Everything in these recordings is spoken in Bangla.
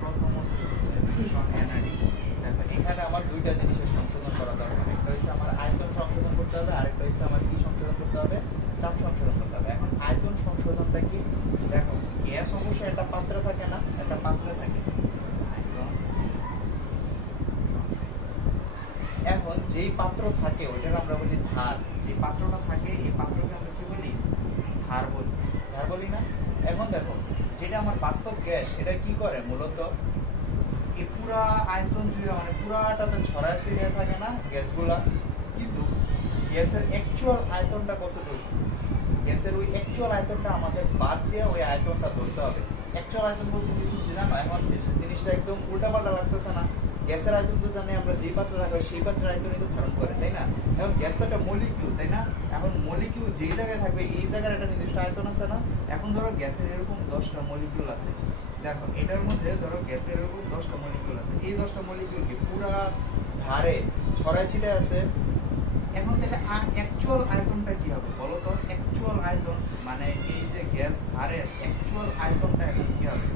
প্রথমত এনআরডি। দেখো এখানে আমার দুইটা জিনিসের সংশোধন করা দরকার, একটা হচ্ছে আমার আয়তন সংশোধন করতে হবে, আরেকটা হচ্ছে আমার কি সংশোধন করতে হবে, চাপ সংশোধন করতে হবে। এখন আয়তন সংশোধনটা কি? দেখো গ্যাস অবশ্যই একটা পাত্রে থাকে না, একটা পাত্রে থাকে। এখন যেই পাত্র থাকে ওইটার আমরা বলি ধার। যে পাত্রটা থাকে এই পাত্রকে আমরা কি বলি? ধার বলি। ধার বলি না? এখন দেখো যেটা আমার বাস্তব গ্যাস এটা কি করে মূলত এই পুরা আয়তন জুড়ে মানে পুরাটাতে ছড়ায় ছিটিয়ে থাকে না গ্যাসগুলা, কিন্তু গ্যাসের অ্যাকচুয়াল আয়তনটা কতটুকু? গ্যাসের ওই অ্যাকচুয়াল আয়তনটা আমাদের বাদ দিয়ে ওই আয়তনটা ধরতে হবে। অ্যাকচুয়াল আয়তন বলতে তুমি কিছু জানো? এখন জিনিসটা একদম উল্টাপাল্টা লাগতেছে না? গ্যাসের আয়তন তো জানি আমরা যেই পাত্রে রাখা হয় সেই পাত্রের আয়তনই তো ধারণ করে, তাই না? এখন গ্যাস তো একটা মলিকিউল, তাই না? এখন মলিকিউল যেই জায়গায় থাকবে এই জায়গার একটা নির্দিষ্ট আয়তন আছে না? এখন ধরো গ্যাসের এরকম 10টা মলিকিউল আছে। দেখো এটার মধ্যে ধরো গ্যাসের এরকম 10টা মলিকিউল আছে। এই 10টা মলিকিউল কি পুরা ধারে ছড়ায় ছিটে আছে? এখন তাহলে অ্যাকচুয়াল আয়তনটা কি হবে বলো তো? অ্যাকচুয়াল আয়তন মানে এই যে গ্যাস ধারের অ্যাকচুয়াল আয়তনটা এখন কি হবে?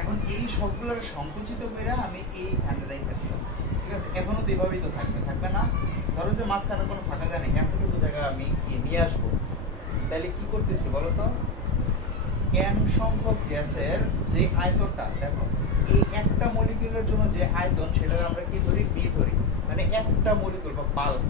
এখন এই সবগুলোর সংকুচিত করে আমি এই হ্যান্ডরাই থাকতে, ঠিক আছে? এখনো তো এভাবেই তো থাকবে, থাকবে না? ধরো যে মাঝখানে কোনো ফাঁকা যায় না, এতটুকু জায়গা আমি নিয়ে আসবো, তাহলে কি করতেছি বলো তো? n সংখ্যক গ্যাসের যে আয়তনটা, দেখো এই একটা মলিকিউলের জন্য যে আয়তন সেটা আমরা কি ধরি? বি ধরি। মানে একটা মলিকিউল বা বাল্ক,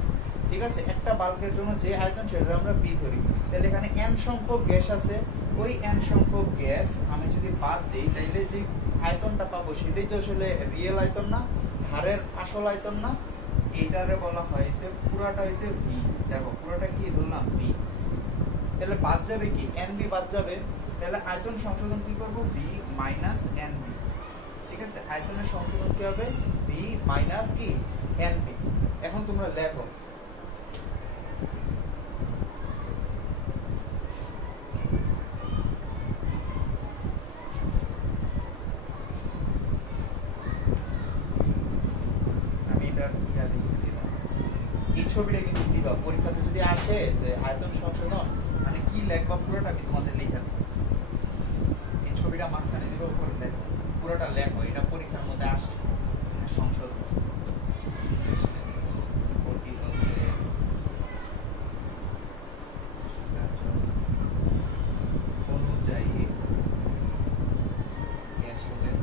ঠিক আছে? একটা বাল্কের জন্য যে আয়তন সেটা আমরা বি ধরি। তাহলে এখানে n সংখ্যক গ্যাস আছে, ওই n সংখ্যক গ্যাস আমি যদি বাদ দেই তাহলে যে আয়তনটা পাবো সেটাই তো আসলে রিয়েল আয়তন না, ধারের আসল আয়তন না? এইটারে বলা হয়েছে পুরাটা হয়েছে ভি। দেখো পুরাটা কি ধরলাম? ভি। তাহলে বাদ যাবে কি? nb বাদ যাবে। তাহলে আয়তন সংশোধন কি করব? v মাইনাস nb, ঠিক আছে? আয়তনের সংশোধন কি হবে? v মাইনাস কি? nb। এখন তোমরা লেখো আমি এটা লিখে দিলাম, এই ছবিটা কিন্তু দিবা পরীক্ষাতে যদি আসে যে আয়তন সংশোধন মানে কি লেখবা পুরোটা আমি তোমাদের লিখে দেব। এই ছবিটা মাঝখানে দিবা, উপরে লেখো, পুরোটা লেখো, এটা পরীক্ষার মধ্যে আসে সংশোধন অনুযায়ী গ্যাসের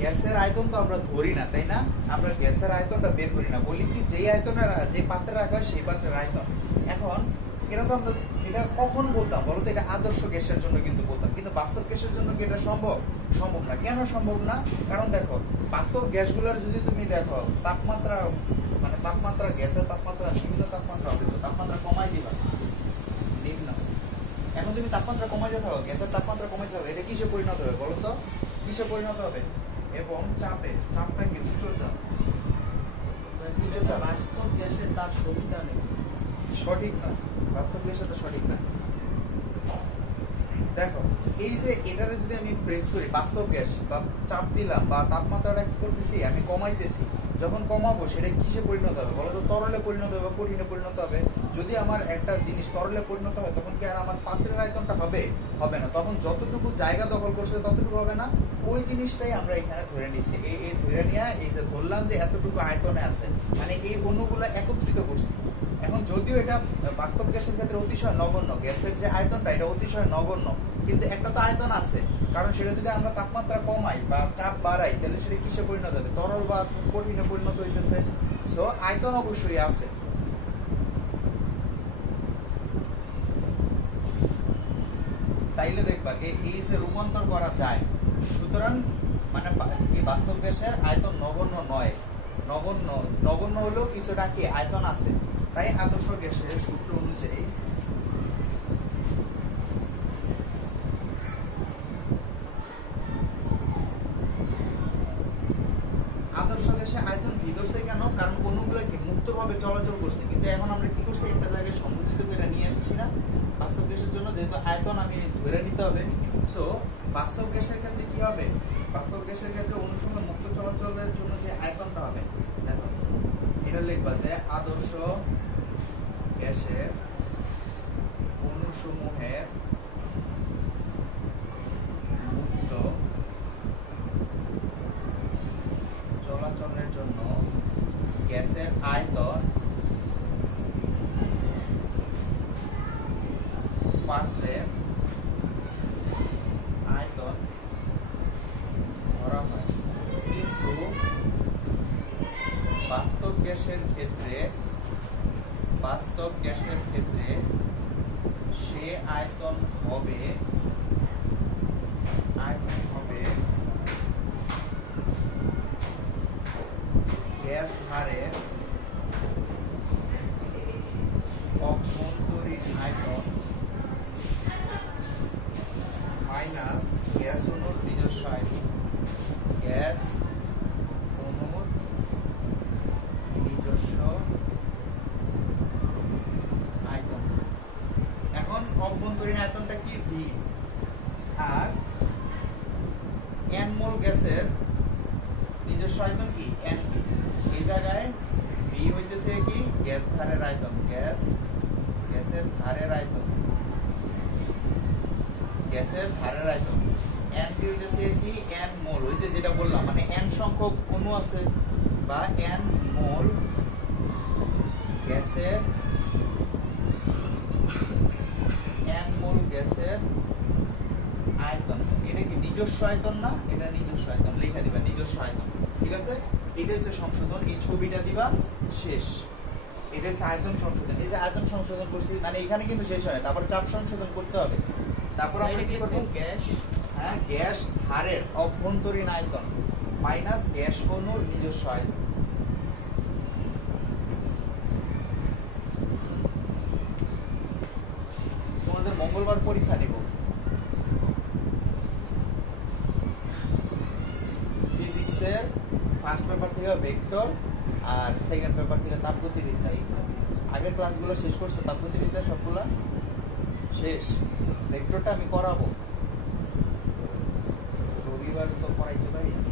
গ্যাসের আয়তন তো আমরা ধরি না, তাই না? আমরা গ্যাসের আয়তনটা বের করি না, বলি কি যেই আয়তনের যে পাত্রে রাখা সেই পাত্রের আয়তন। এখন এটা তো আমরা এটা কখন বলতাম বলতো? এটা আদর্শ গ্যাসের জন্য কিন্তু বলতাম, কিন্তু বাস্তব গ্যাসের জন্য কি এটা সম্ভব? সম্ভব না। কেন সম্ভব না? কারণ দেখো বাস্তব গ্যাসগুলোর যদি তুমি দেখো তাপমাত্রা মানে তাপমাত্রা গ্যাসের তাপমাত্রা সীমিত তাপমাত্রা হবে, তো তাপমাত্রা কমাই দিবা নিম্ন। এখন তুমি তাপমাত্রা কমাই যেতে হবে, গ্যাসের তাপমাত্রা কমাই যেতে হবে, এটা কিসে পরিণত হবে বলো তো? কিসে পরিণত হবে? এবং চাপে, চাপটা কি উচ্চ চাপ? উচ্চ চাপ বাস্তব গ্যাসের তার সমীকরণ সঠিক না, বাস্তব গ্যাসের তো সঠিক না। দেখো এই যে এটারে যদি আমি প্রেস করি বাস্তব গ্যাস বা চাপ দিলাম বা তাপমাত্রাটা কি করতেছি আমি কমাইতেছি, যখন কমাবো সেটা কিসে পরিণত হবে বলো তো? তরলে পরিণত হবে, কঠিনে পরিণত হবে। যদি আমার একটা জিনিস তরলে পরিণত হয় তখন কি আর আমার পাত্রের আয়তনটা হবে? হবে না। তখন যতটুকু জায়গা দখল করছে ততটুকু হবে না। ওই জিনিসটাই আমরা এখানে ধরে নিচ্ছি। এই ধরে নিয়ে এই যে ধরলাম যে এতটুকু আয়তনে আছে, মানে এই অণুগুলো একত্রিত করছি। এখন যদিও এটা বাস্তব গ্যাসের ক্ষেত্রে অতিশয় নগণ্য, গ্যাসের যে আয়তনটা এটা অতিশয় নগণ্য, কিন্তু একটা তো আয়তন আছে। কারণ সেটা যদি আমরা তাপমাত্রা কমাই বা চাপ বাড়াই তাহলে সেটা কিসে পরিণত হবে? তরল বা কঠিনে পরিণত হইতেছে। সো আয়তন অবশ্যই আছে। তাইলে দেখবা এই যে রূপান্তর করা যায়। সুতরাং মানে এই বাস্তব গ্যাসের আয়তন নগণ্য নয়। নগণ্য হলেও কিছুটা কি আয়তন আছে। তাই আদর্শ গ্যাসের সূত্র অনুযায়ী আদর্শ গ্যাসে আয়তন ভিতরছে কেন? কারণ অণুগুলো কি মুক্তভাবে চলাচল করছে। কিন্তু এখন আমরা কি করছি? একটা জায়গায় সংকুচিত করে নিয়ে আসছি না বাস্তব গ্যাসের জন্য, যেহেতু আয়তন আমি ধরে নিতে হবে। সো বাস্তব গ্যাসের ক্ষেত্রে কি হবে? বাস্তব গ্যাসের ক্ষেত্রে অণুসমূহ মুক্ত চলাচলের জন্য যে আয়তনটা হবে, দেখো এটা লিখবা যে আদর্শ গ্যাসের অণুসমূহের মুক্ত চলাচলের জন্য গ্যাসের আয়তন পাত্রের আয়তন ধরা হয়। কিন্তু বাস্তব গ্যাসের ক্ষেত্রে সে আয়তন হবে গ্যাস ধারের অভ্যন্তরীণ আয়তন মাইনাস গ্যাস অণুর নিজস্ব আয়তন। গ্যাস অণুর নিজস্ব আয়তন। এখন অভ্যন্তরীণ আয়তনটা কি? ভি। আর এন মোল গ্যাসের নিজস্ব আয়তন কি? N V. এই জায়গায় ভি হইতেছে কি? গ্যাস ধারের আয়তন। গ্যাসের ধারের আয়তন। এন ভি হইতেছে কি? এন মোল। ওই যে যেটা বললাম, মানে এন সংখ্যক অণু আছে বা এন মোল গ্যাসের আয়তন। এটা কি নিজস্ব আয়তন না? এটা নিজস্ব আয়তন। লেখা দিবা নিজস্ব আয়তন। ঠিক আছে? এটা হচ্ছে সংশোধন। এই ছবিটা দিবা, শেষ। এটা হচ্ছে আয়তন সংশোধন। এই যে আয়তন সংশোধন করছি, মানে এখানে কিন্তু শেষ হয় না, তারপর চাপ সংশোধন করতে হবে। তারপর আমরা কি করব? গ্যাস ধারের অভ্যন্তরীণ আয়তন মাইনাস গ্যাস অণুর নিজস্ব আয়তন। তোমাদের মঙ্গলবার পরীক্ষা নিব। ফিজিক্সের ফার্স্ট পেপার থেকে ভেক্টর আর সেকেন্ড পেপার থেকে তাপগতিবিদ্যা। আগের ক্লাসগুলো শেষ করছো? তাপগতিবিদ্যা সবগুলা শেষ। ভেক্টরটা আমি করাবো। রবিবার তো পড়াইতে পারি না,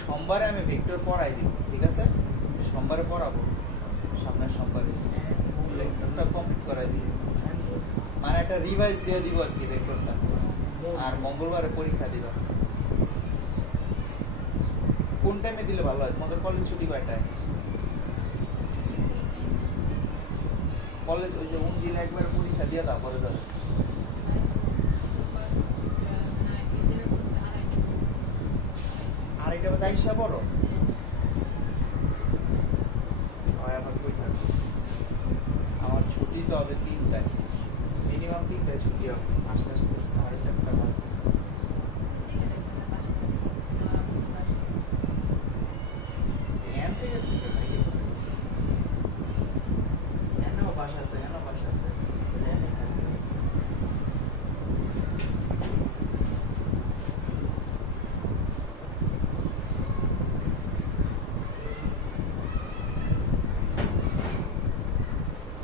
সোমবারে আমি ভেক্টর পড়াই দিব। ঠিক আছে? সোমবারে পড়াবো, সামনের সোমবারে ভেক্টরটা কমপ্লিট করাই দিব। মানে একটা রিভাইজ দিয়ে দিব আর কি ভেক্টরটা। আর মঙ্গলবারে পরীক্ষা দিবা। কোন টাইমে দিলে ভালো হয়? তোমাদের কলেজ ছুটি কয়টায়? কলেজ ওই যে দিলে একবার পরীক্ষা দিয়ে দাও, পরে যাবে। আর এটা যাইসা বড় আমার ছুটি তো হবে 3টায়, মিনিমাম 3টায় ছুটি হবে। আস্তে আস্তে 4:30 বাজে।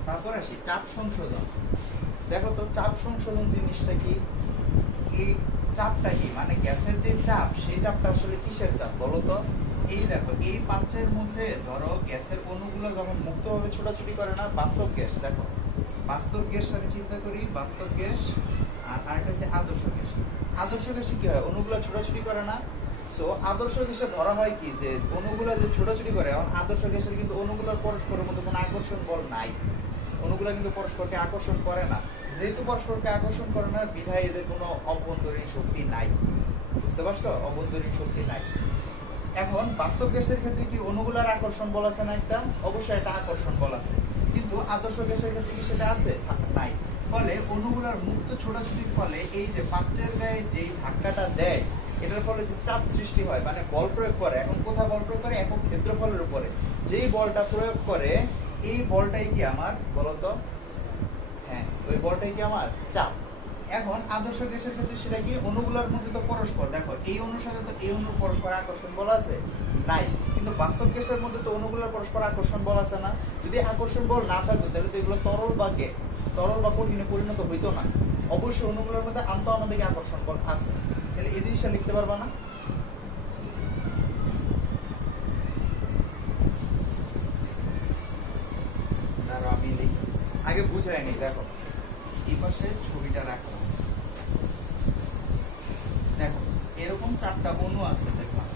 তারপর আসি চাপ সংশোধন। দেখো তো চাপ সংশোধন জিনিসটা কি? এই চাপটা কি মানে গ্যাসের যে চাপ সেই চাপটা আসলে কিসের চাপ বলো তো? এই দেখো এই পাত্রের মধ্যে ধরো গ্যাসের অণুগুলো যখন মুক্তভাবে ছোটাছুটি করে না, বাস্তব গ্যাস, দেখো বাস্তব গ্যাস আমি চিন্তা করি, বাস্তব গ্যাস আর আরেকটা হচ্ছে আদর্শ গ্যাস। আদর্শ গ্যাসে কি হয়, অণুগুলো ছোটাছুটি করে না। সো আদর্শ গ্যাসে ধরা হয় কি যে অণুগুলো যে ছোটাছুটি করে, এখন আদর্শ গ্যাসের কিন্তু অণুগুলোর পরস্পরের মধ্যে কোনো আকর্ষণ বল নাই, অণুগুলো কিন্তু পরস্পরকে আকর্ষণ করে না। যেহেতু পরস্পরকে আকর্ষণ করে না, বিধায় এদের কোনো অভ্যন্তরীণ শক্তি নাই। বুঝতে পারছো? অভ্যন্তরীণ শক্তি নাই। এখন বাস্তব গ্যাসের ক্ষেত্রে কি অণুগুলার আকর্ষণ বল আছে না একটা? অবশ্যই একটা আকর্ষণ বল আছে, কিন্তু আদর্শ গ্যাসের ক্ষেত্রে কি সেটা আছে? নাই। ফলে অণুগুলার মুক্ত ছোটাছুটির ফলে এই যে পাত্রের গায়ে যেই ধাক্কাটা দেয়, এটার ফলে যে চাপ সৃষ্টি হয় মানে বল প্রয়োগ করে, এখন কোথায় বল প্রয়োগ করে? একক ক্ষেত্রফলের উপরে যেই বলটা প্রয়োগ করে, এই বলটাই কি আমার বলতো? হ্যাঁ, ওই বলটাই কি আমার চাপ। এখন আদর্শ গ্যাসের ক্ষেত্রে সেটা কি, অণুগুলোর মধ্যে তো পরস্পর, দেখো এই অণুর সাথে তো এই অণুর পরস্পর আকর্ষণ বল আছে নাই, কিন্তু বাস্তব গ্যাসের মধ্যে তো অণুগুলোর পরস্পর আকর্ষণ বল আছে না। যদি আকর্ষণ বল না থাকতো তাহলে তো এগুলো তরল বা কঠিনে পরিণত হইতো না। অবশ্যই অণুগুলোর মধ্যে আন্তঃআণবিক আকর্ষণ বল আছে, তাহলে এই জিনিসটা লিখতে পারবা না? আমি লিখি, আগে বুঝাই নি। দেখো এই পাশে ছবিটা রাখো, দেখো এরকম চারটা অণু আছে, দেখলাম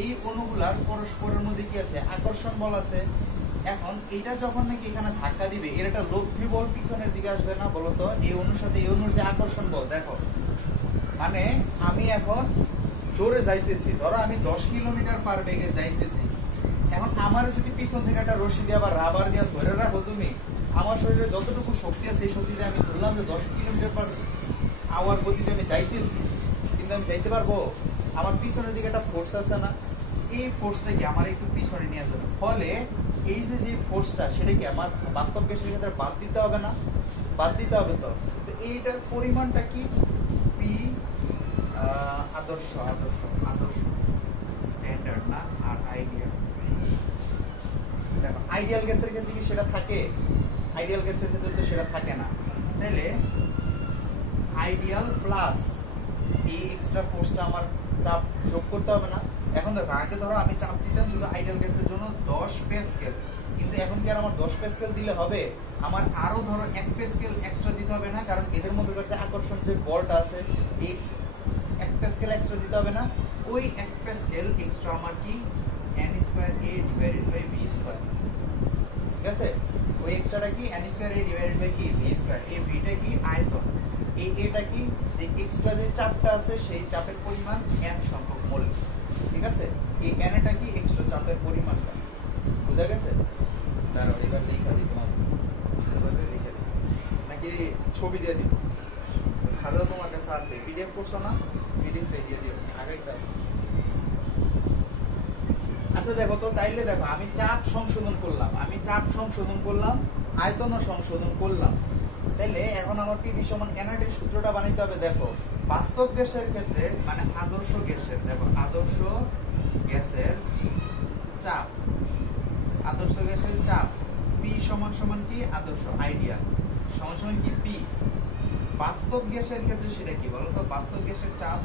এই অণুগুলার পরস্পরের মধ্যে কি আছে? আকর্ষণ বল আছে। এখন এটা যখন নাকি এখানে ধাক্কা দিবে, এর একটা লব্ধি বল পিছনের দিকে আসবে না বলতো? এই অণুর সাথে এই অণুর যে আকর্ষণ বল, দেখো মানে আমি এখন জোরে যাইতেছি, ধরো আমি 10 কিলোমিটার পার বেগে যাইতেছি, এখন আমার যদি পিছন থেকে একটা রশি দিয়ে বা রাবার দিয়ে ধরে রাখো তুমি, আমার শরীরে যতটুকু শক্তি আছে সেই শক্তিতে আমি ধরলাম যে 10 কিলোমিটার পার আওয়ার গতিতে আমি যাইতেছি, কিন্তু আমি যাইতে পারবো? আমার পিছনের দিকে একটা ফোর্স আছে না, এই ফোর্সটা কি আমার একটু পিছনে নিয়ে যাবে, ফলে এই যে যে ফোর্সটা সেটা কি আমার বাস্তব গ্যাসের ক্ষেত্রে বাদ দিতে হবে না? বাদ দিতে হবে। তো এইটার পরিমাণটা কি? পি আদর্শ আদর্শ আদর্শ স্ট্যান্ডার্ড না, আর আইডিয়াল। দেখো আইডিয়াল গ্যাসের ক্ষেত্রে কি সেটা থাকে? আইডিয়াল গ্যাসের ক্ষেত্রে তো সেটা থাকে না। তাহলে আইডিয়াল প্লাস এই এক্সট্রা ফোর্সটা আমার চাপ যোগ করতে হবে না? এখন দেখো আগে ধরো আমি চাপ দিতাম শুধু আইডিয়াল গ্যাসের জন্য 10 প্যাসকেল, কিন্তু এখন কি আর আমার 10 প্যাসকেল দিলে হবে? আমার আরো ধরো 1 প্যাসকেল এক্সট্রা দিতে হবে না, কারণ এদের মধ্যে যে আকর্ষণ যে বলটা আছে, এই 1 প্যাসকেল এক্সট্রা দিতে হবে না। ওই 1 প্যাসকেল এক্সট্রা আমার কি n square a divided by v square, ঠিক আছে? ওই এক্সট্রাটা কি n square a divided by কি v স্কয়ার। এই vটা কি আয়তন, এই এটা কি যে এক্সট্রা যে চাপটা আছে সেই চাপের পরিমাণ n সংখ্যক মোল, ঠিক আছে? এই n টা কি এক্সট্রা চাপের পরিমাণটা, বুঝা গেছে? দাঁড়াও এবার লেখা দিই তোমাকে, এভাবে লিখে দিই নাকি ছবি দিয়ে দিই? খাতা তোমার কাছে আছে, পিডিএফ করছো না? পিডিএফ দিয়ে দিও আগে তাই। আচ্ছা দেখো তো, তাইলে দেখো আমি চাপ সংশোধন করলাম, আয়তনও সংশোধন করলাম, তাইলে এখন আমার পি ভি সমান এনআরটির সূত্রটা বানাইতে হবে। দেখো বাস্তব গ্যাসের ক্ষেত্রে মানে আদর্শ গ্যাসের, দেখো আদর্শ গ্যাসের চাপ পি সমান সমান কি? আদর্শ আইডিয়াল সমান সমান কি? পি। বাস্তব গ্যাসের ক্ষেত্রে সেটা কি বলো তো? বাস্তব গ্যাসের চাপ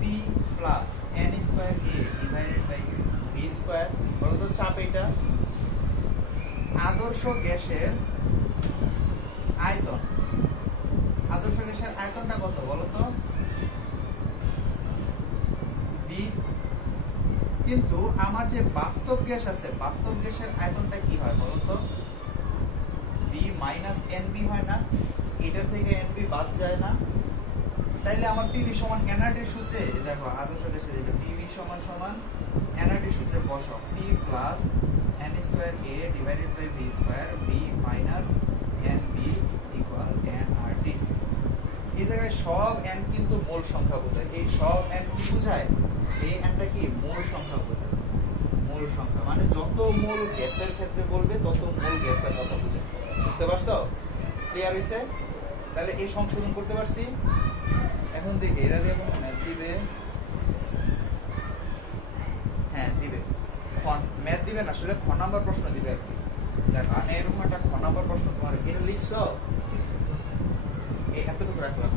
P plus n square a divided by v square, বলো তো চাপ এটা। আদর্শ গ্যাসের আয়তন, আদর্শ গ্যাসের আয়তনটা কত বলো তো? v। কিন্তু আমার যে বাস্তব গ্যাস আছে, বাস্তব গ্যাসের আয়তনটা কি হয় বলো তো? v মাইনাস nb হয় না? এটার থেকে nb বাদ যায় না? তাইলে আমার পিভি সমান এনআরটির সূত্রে, দেখো আদর্শ গ্যাসের এটা পিভি সমান সমান এনআরটির সূত্রে বসাও, P plus n square a divided by v square, v minus nb equal nRT। এই জায়গায় সব n কিন্তু মোল সংখ্যা বোঝায়, এই সব n কি বোঝায়? এই nটা কি মোল সংখ্যা বোঝায়। মোল সংখ্যা মানে যত মোল গ্যাসের ক্ষেত্রে বলবে তত মোল গ্যাসের কথা বোঝায়। বুঝতে পারছো? ক্লিয়ার হইছে? তাহলে এই সংশোধন করতে পারছি। এখন দেখি এরা দিয়ে কোনো ম্যাথ দিবে? হ্যাঁ দিবে, ম্যাথ দিবে না, আসলে খ নাম্বার প্রশ্ন দিবে আর কি। দেখো আমি এরকম একটা খ নাম্বার প্রশ্ন তোমার এটা লিখছো, এই এতটুকু রাখলাম।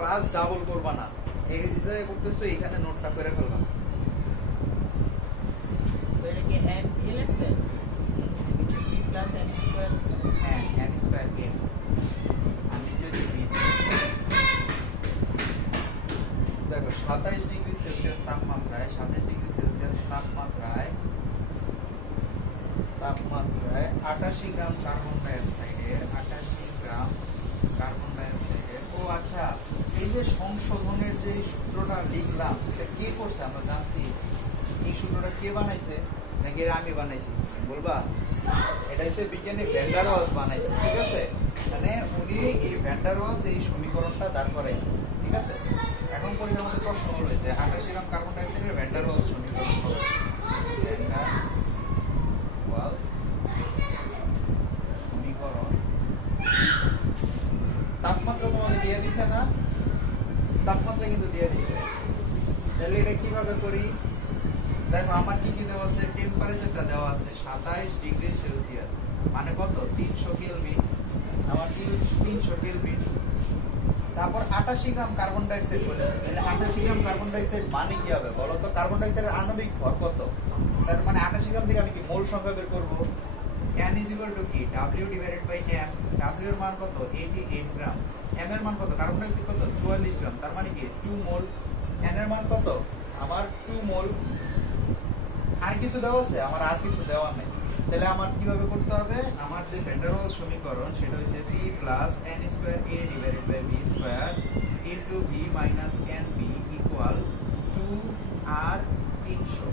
ক্লাস ডাবল করবা না, এই যে করতেছো এখানে নোটটা করে ফেলবা। তো এটা কি n a লাগছে নিচে p প্লাস n স্কয়ার, হ্যাঁ n স্কয়ার a আর নিচে যে b স্কয়ার। দেখো 27 ডিগ্রি সেলসিয়াস তাপমাত্রায় 27 ডিগ্রি সেলসিয়াস তাপমাত্রায় 88 গ্রাম কার্বন ডাই অক্সাইডের 88 গ্রাম কার্বন ডাই অক্সাইডের। ও আচ্ছা, এই যে সংশোধনের যে সূত্রটা লিখলাম এটা কে করছে আমরা জানছি, এই সূত্রটা কে বানাইছে নাকি এটা আমি বানাইছি বলবা? এটা হচ্ছে বিজ্ঞানী ভ্যান ডার ওয়ালস বানাইছে, ঠিক আছে? মানে উনি এই ভ্যান ডার ওয়ালস এই সমীকরণটা দাঁড় করাইছে, ঠিক আছে? এখন পরীক্ষার মধ্যে প্রশ্ন হলো যে 88 গ্রাম কার্বন ডাই অক্সাইডের ভ্যান ডার ওয়ালস সমীকরণ হবে। ভ্যান ডার ওয়ালস সমীকরণ তাপমাত্রা তোমাকে দিয়ে দিছে না? তাপমাত্রা কিন্তু দিয়ে দিছে। তাহলে এটা কিভাবে করি? দেখো আমার কি কি দেওয়া আছে, টেম্পারেচারটা দেওয়া আছে 27 ডিগ্রি সেলসিয়াস, মানে কত 300 কেলভিন। আমার কি 300 কেলভিন। তারপর 88 গ্রাম কার্বন ডাই অক্সাইড বলে, তাহলে 88 গ্রাম কার্বন ডাই অক্সাইড মানে কি হবে বলো তো? কার্বন ডাই অক্সাইডের আণবিক ভর কত? তার মানে 88 গ্রাম থেকে আমি কি মোল সংখ্যা বের করব? n is equal to কি w divided by m। w এর মান কত 88 গ্রাম, m এর মান কত, কার্বন ডাই অক্সাইড কত 44 গ্রাম, তার মানে কি 2 মোল। n এর মান কত আমার 2 মোল। আর কিছু দেওয়া আছে? আমার আর কিছু দেওয়া নেই। তাহলে আমার কিভাবে করতে হবে? আমার যে ভ্যান ডার ওয়ালস সমীকরণ সেটা হচ্ছে p plus n square a divided by b square into v minus n b equal 2r 300,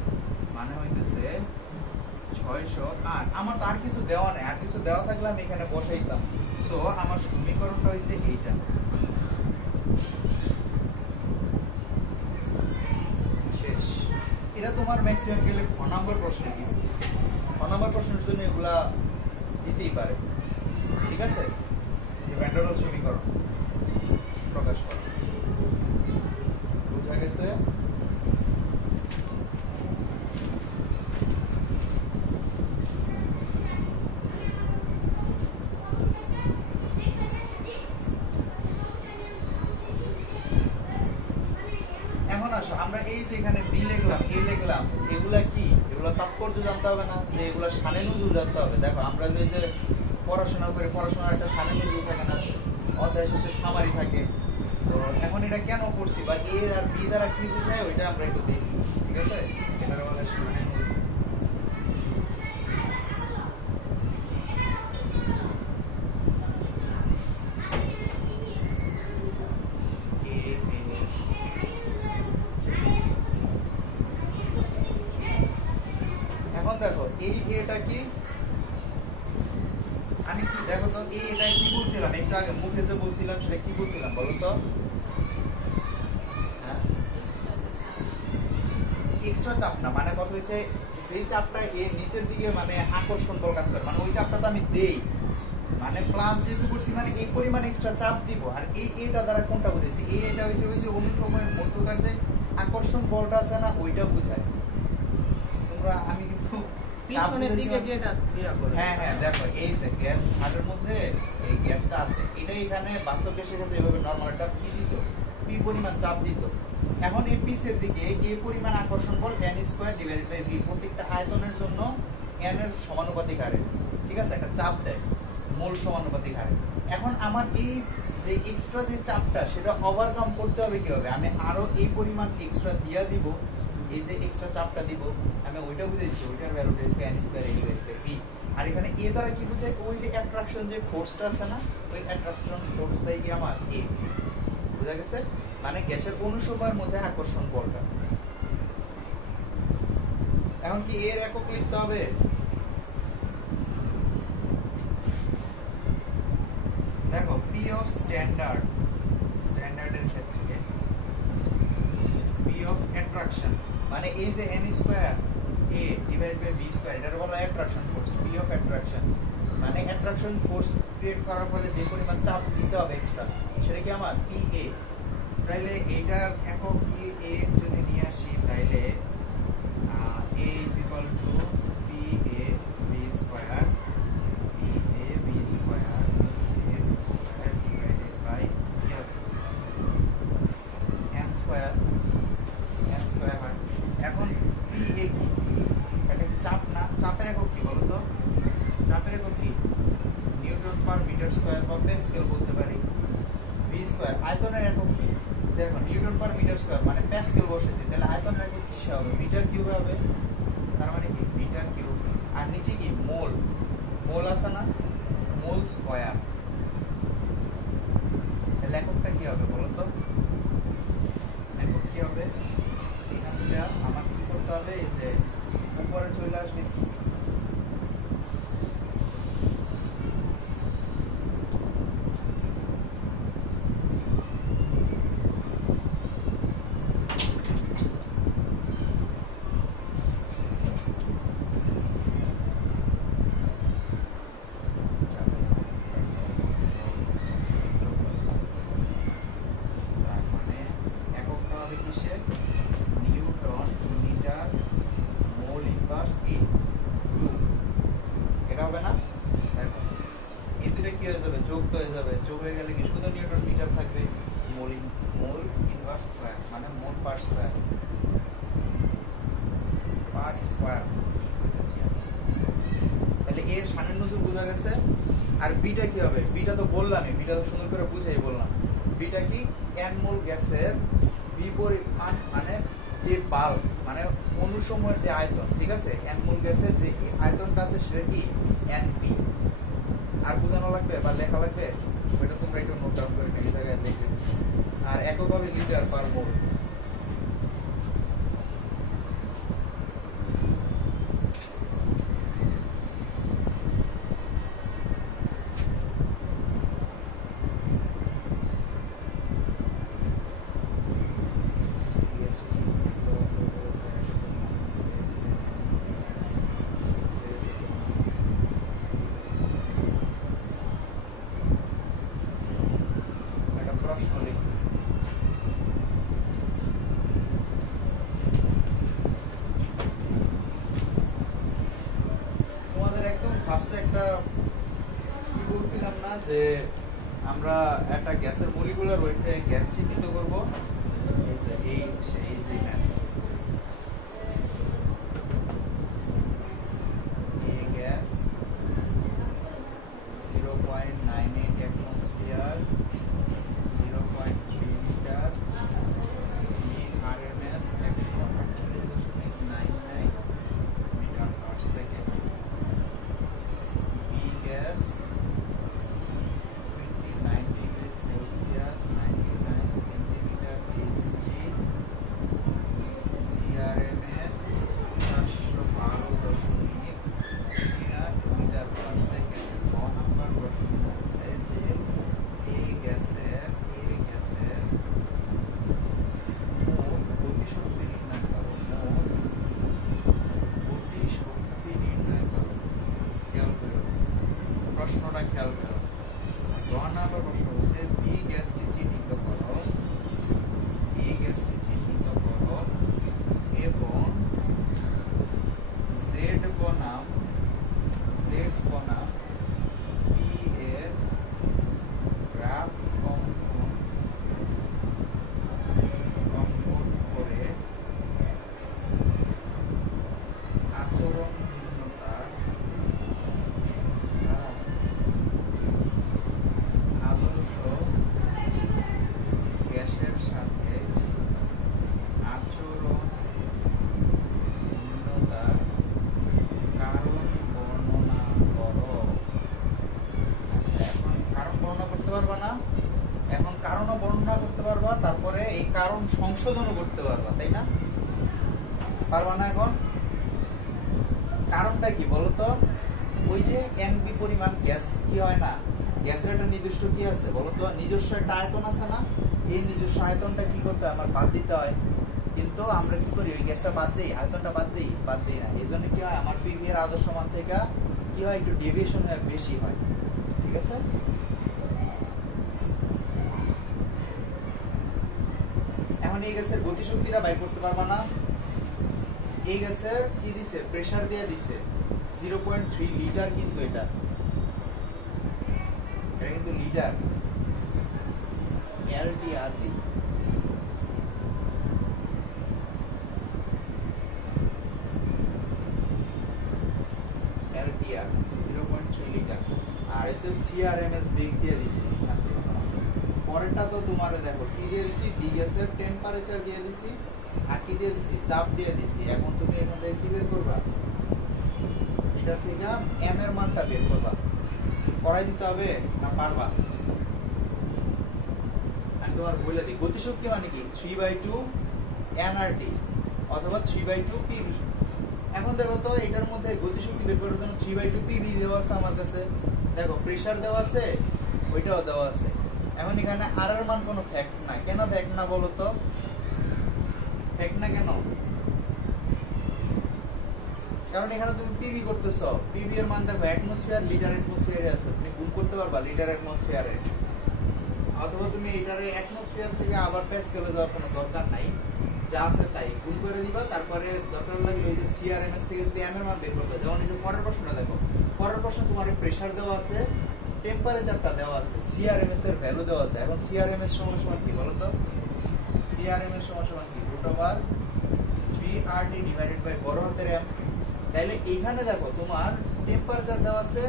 মানে হইতেছে 600। আর আমার তো আর কিছু দেওয়া নেই, আর কিছু দেওয়া থাকলে আমি এখানে বসাইতাম। সো আমার সমীকরণটা হইছে এইটা। শেষ। এটা তোমার ম্যাক্সিমাম গেলে খ নাম্বার প্রশ্নে দিবে। খ নাম্বার প্রশ্নের জন্য এগুলা দিতেই পারে, ঠিক আছে? যে ভ্যান ডার ওয়ালস সমীকরণ প্রকাশ করা, বুঝা গেছে? এখন আসো আমরা এই যে এখানে বি লিখলাম এ লিখলাম, এগুলা কি? এগুলা তাৎপর্য জানতে হবে না? যে এগুলা শানে নুজুল জানতে হবে। দেখো আমরা যে পড়াশোনা করে, পড়াশোনার একটা শানে নুজুল থাকে না, অধ্যায় শেষে সামারি থাকে। তো এখন এটা কেন করছি বা এ আর বি দ্বারা কি বোঝায় ওইটা আমরা একটু দেখি, ঠিক আছে? এটার বলে শানে নুজুল। এখন দেখো এই এটা কি, আমি কি দেখো তো এই এটা কি বলছিলাম একটু আগে মুখে যে বলছিলাম সেটা কি বলছিলাম বলো তো? হ্যাঁ, এক্সট্রা চাপ না, মানে কথা হইছে যেই চাপটা এর নিচের দিকে মানে আকর্ষণ বল কাজ করে, মানে ওই চাপটা তো আমি দেই, মানে প্লাস যেহেতু করছি মানে এই পরিমাণ এক্সট্রা চাপ দিব। আর এই এটা দ্বারা কোনটা বুঝাইছি? এই এটা হইছে ওই যে অনুক্রমের মধ্যকার যে আকর্ষণ বলটা আছে না ওইটা বোঝায়। তোমরা আমি কিন্তু পিছনের দিকে যেটা ইয়া করে, হ্যাঁ হ্যাঁ দেখো এই যে গ্যাস হাড়ের মধ্যে এই গ্যাসটা আছে, এটা এখানে বাস্তব গ্যাসের ক্ষেত্রে এভাবে নরমাল একটা পি দিত, পি পরিমাণ চাপ দিত। এখন এই পিসের দিকে এই পরিমাণ আকর্ষণ বল n square divided by v, প্রত্যেকটা আয়তনের জন্য n এর সমানুপাতিক হারে, ঠিক আছে, একটা চাপ দেয় মোল সমানুপাতিক হারে। এখন আমার এই যে এক্সট্রা যে চাপটা সেটা ওভারকাম করতে হবে কিভাবে? আমি আরো এই পরিমাণ এক্সট্রা দিয়া দিব, এই যে এক্সট্রা চাপটা দিব আমি ওইটা বুঝেছি, ওইটার ভ্যালুটা হচ্ছে n square divided by v। আর এখানে এ দ্বারা কি বোঝায়? ওই যে অ্যাট্রাকশন যে ফোর্সটা আছে না, ওই অ্যাট্রাকশন ফোর্সটাই কি আমার এ, বুঝা গেছে? মানে গ্যাসের অনুসময়ের মধ্যে আকর্ষণ বলটা। এখন কি এর একক লিখতে হবে? দেখো পি অফ স্ট্যান্ডার্ড, স্ট্যান্ডার্ডের ক্ষেত্রে পি অফ অ্যাট্রাকশন মানে এই যে n square a divided by b square, এটার বলা attraction force. P of attraction মানে অ্যাট্রাকশন ফোর্স ক্রিয়েট করার ফলে যে পরিমাণ চাপ দিতে হবে এক্সট্রা সেটা কি আমার পি এ। তাইলে এটার একক কি এ যদি নিয়ে আসি তাইলে a is equal to pa b square, pa b square, a b square divided by square, আয়তনের একক কি? দেখো নিউটন পার মিটার স্কয়ার মানে প্যাসকেল বসেছে, তাহলে আয়তনের একক কি হবে? মিটার কিউব হবে। তার মানে কি মিটার কিউব। আর নিচে কি মোল, মোল আছে না, মোল স্কয়ার। তাহলে এককটা কি হবে বলো তো? একক কি হবে? এখান থেকে আমার কি করতে হবে, এই যে উপরে চলে আসবে যোগ হয়ে গেলে কি শুধু নিউটন মিটার থাকবে, মোল ইনভার্স স্কয়ার মানে মোল পার স্কয়ার, পার স্কয়ার। তাহলে এর সানের নজর বোঝা গেছে। আর বিটা কি হবে? বিটা তো বললামই, বিটা তো সুন্দর করে বুঝাই বললাম। বিটা কি? n মোল গ্যাসের বিপরিমাণ মানে যে বাল্ক মানে অনুসময়ের যে আয়তন, ঠিক আছে, n মোল গ্যাসের যে আয়তনটা আছে সেটা কি np। আর বোঝানো লাগবে বা লেখা লাগবে, ওইটা তোমরা একটু নোট ডাউন করে এই জায়গায় লিখে। আর একক হবে লিটার পার মোল। যে আমরা একটা গ্যাসের মলিকুলার ওয়েটে গ্যাস চিহ্নিত করব, এই সেই এই gas 0.98 atmosphere, 0.3 litre, RMS 148.99 metre per second. B gas 29 degree Celsius, 99 centimetre Hg, C RMS 412.3 metre per second. ক নাম্বার প্রশ্ন বলছে যে এই গ্যাসের মোট গতিশক্তি নির্ণয় করো, মোট গতিশক্তি নির্ণয় করো। খেয়াল করো প্রশ্নটা, খেয়াল করো। নাম্বার প্রশ্ন হচ্ছে বি গ্যাসটি চিহ্নিত করো, এই গ্যাসটি চিহ্নিত করো এবং জেড বনাম বি এর গ্রাফ অঙ্কন করে আচরণ ভিন্নতা আদর্শ গ্যাসের সাথে আচরণ ভিন্নতার কারণ বর্ণনা করো। আচ্ছা, এখন কারণ বর্ণনা করতে পারবা না? এখন কারণও বর্ণনা করতে পারবা, তারপরে এই কারণ সংশোধনও করতে পারবা, তাই না? পারবা না? এখন কারণটা কি বলতো? ওই যে এনবি পরিমাণ গ্যাস কি হয় না, গ্যাসের একটা নির্দিষ্ট কি আছে বলতো, নিজস্ব একটা আয়তন আছে না, এই নিজস্ব আয়তনটা কি করতে হয়, আমার বাদ দিতে হয়। কিন্তু আমরা কি করি, ওই গ্যাসটা বাদ দেই, আয়তনটা বাদ দেই না। এই জন্য কি হয়, আমার পিভি এর আদর্শ মান থেকে কি হয়, একটু ডেভিয়েশন বেশি হয়, ঠিক আছে? এখন এই গ্যাসের গতিশক্তিটা বাইর করতে পারবা না। এই গ্যাসের কি দিছে, প্রেসার দিয়ে দিছে 0.3 লিটার, কিন্তু এটা কিন্তু লিটার, এলটিআর দি। LTR 0.3 litre. আর এসে সিআরএমএস বেগ দিয়ে দিছে, পরেরটা তো তোমারে দেখো কি দিয়ে দিছি, বি গ্যাসের টেম্পারেচার দিয়ে দিছি আর কি দিয়ে দিছি, চাপ দিয়ে দিছি। এখন তুমি এর মধ্যে কি বের করবা, এটা থেকে এম এর মানটা বের করবা। করাই দিতে হবে না পারবা? আমি তোমার বলে দিই, গতিশক্তি মানে কি 3/2 nRT অথবা 3/2 PV। এখন দেখো তো এটার মধ্যে গতিশক্তি বের করার জন্য 3/2 PV দেওয়া আছে আমার কাছে, দেখো প্রেসার দেওয়া আছে, ওইটাও দেওয়া আছে। এখন এখানে আর এর মান কোনো ফ্যাক্ট না। কেন ফ্যাক্ট না বলো তো? ফ্যাক্ট না কেন? কারণ এখানে তুমি পিভি করতেছো, পিভি এর মান দেখো অ্যাটমসফিয়ার লিটার অ্যাটমসফিয়ারে আছে, তুমি গুণ করতে পারবা লিটার অ্যাটমসফিয়ারে। অথবা তুমি এটারে অ্যাটমসফিয়ার থেকে আবার প্যাসকেলে যাওয়ার কোনো দরকার নাই, যা আছে তাই গুণ করে দিবা। তারপরে দরকার লাগলে ওই যে সিআরএমএস থেকে যদি এম এর মান বের করবে, যেমন এই যে পরের প্রশ্নটা দেখো, পরের প্রশ্ন তোমার প্রেসার দেওয়া আছে, টেম্পারেচারটা দেওয়া আছে, সিআরএমএস এর ভ্যালু দেওয়া আছে। এখন সিআরএমএস সমান সমান কি বলো তো? সিআরএমএস সমান সমান কি, √3RT ডিভাইডেড বাই বড় হাতের এম। তাহলে এইখানে দেখো তোমার টেম্পারেচার দেওয়া আছে,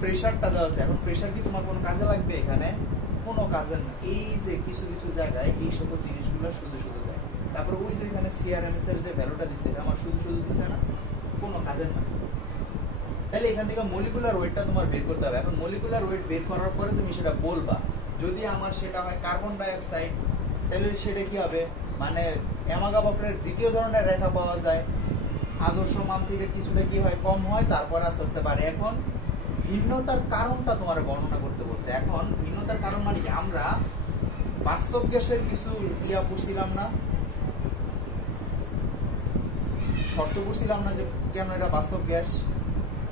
প্রেসারটা দেওয়া আছে। এখন প্রেসার কি তোমার কোনো কাজে লাগবে? এখানে কোনো কাজের না। এই যে কিছু কিছু জায়গায় এই সকল জিনিসগুলো শুধু শুধু দেয়। তারপর ওই যে এখানে সিআরএমএস এর যে ভ্যালুটা দিছে, এটা আমার শুধু শুধু দিছে না, কোনো কাজের না। তাহলে এখান থেকে মলিকুলার ওয়েটটা তোমার বের করতে হবে। এখন মলিকুলার ওয়েট বের করার পরে তুমি সেটা বলবা। যদি আমার সেটা হয় কার্বন ডাই অক্সাইড, তাহলে সেটা কি হবে, মানে অ্যামাগা বক্রের দ্বিতীয় ধরনের রেখা পাওয়া যায়। আদর্শ মান থেকে কিছুটা কি হয়, কম হয়, তারপর আস্তে আস্তে বাড়ে। এখন ভিন্নতার কারণটা তোমার বর্ণনা করতে বলছে। এখন ভিন্নতার কারণ মানে কি, আমরা বাস্তব গ্যাসের কিছু ইয়া পড়ছিলাম না, শর্ত পড়ছিলাম না যে কেন এটা বাস্তব গ্যাস,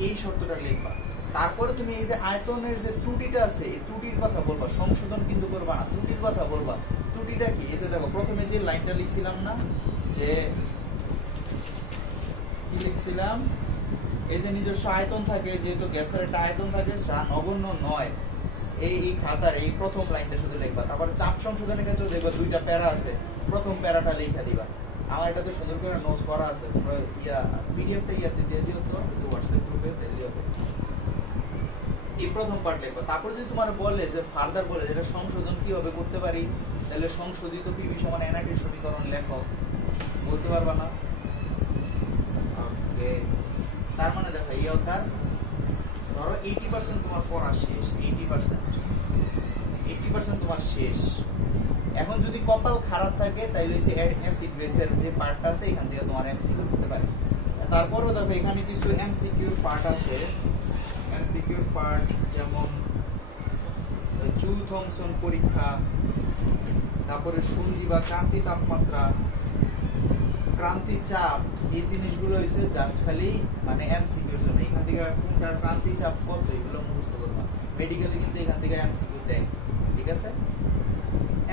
এই শর্তটা লিখবা। তারপরে তুমি এই যে আয়তনের যে ত্রুটিটা আছে, এই ত্রুটির কথা বলবা, সংশোধন কিন্তু করবা না, ত্রুটির কথা বলবা। ত্রুটিটা কি, এই যে দেখো প্রথমে যে লাইনটা লিখছিলাম না, যে কি লিখছিলাম, এই যে নিজস্ব আয়তন থাকে, যেহেতু গ্যাসের একটা আয়তন থাকে যা নগণ্য নয়, এই খাতার এই প্রথম লাইনটা শুধু লিখবা। তারপরে চাপ সংশোধনের ক্ষেত্রে দেখবা দুইটা প্যারা আছে, প্রথম প্যারাটা লিখে দিবা। আমার এটাতে সুন্দর করে নোট করা আছে, তোমরা পিডিএফটা ইয়াতে দিয়ে দিও তো হোয়াটসঅ্যাপ গ্রুপে দিও। এই প্রথম পার্ট লিখবা। তারপর যদি তোমার বলে যে ফার্দার বলে যেটা সংশোধন কিভাবে করতে পারি, তাহলে সংশোধিত পিভি সমান এনআরটি সমীকরণ লেখো, বলতে পারবা না? ওকে, তার মানে দেখো এই অর্থাৎ ধরো 80% তোমার পড়া শেষ, 80% তোমার শেষ। এখন যদি কপাল খারাপ থাকে তাইলে অ্যাসিড বেসের যে পার্টটা আছে এখান থেকে তোমার এমসিকিউ করতে পারে। তারপরও দেখো এখানে কিছু এমসিকিউর পার্ট আছে, এমসিকিউর পার্ট যেমন জুল থমসন পরীক্ষা, তারপরে সন্ধি বা ক্রান্তি তাপমাত্রা, ক্রান্তি চাপ, এই জিনিসগুলো হইছে জাস্ট খালি মানে এমসিকিউর জন্য। এখান থেকে কোনটার ক্রান্তি চাপ কত এগুলো মুখস্থ করবা। মেডিকেলে কিন্তু এখান থেকে এমসিকিউ দেয়, ঠিক আছে?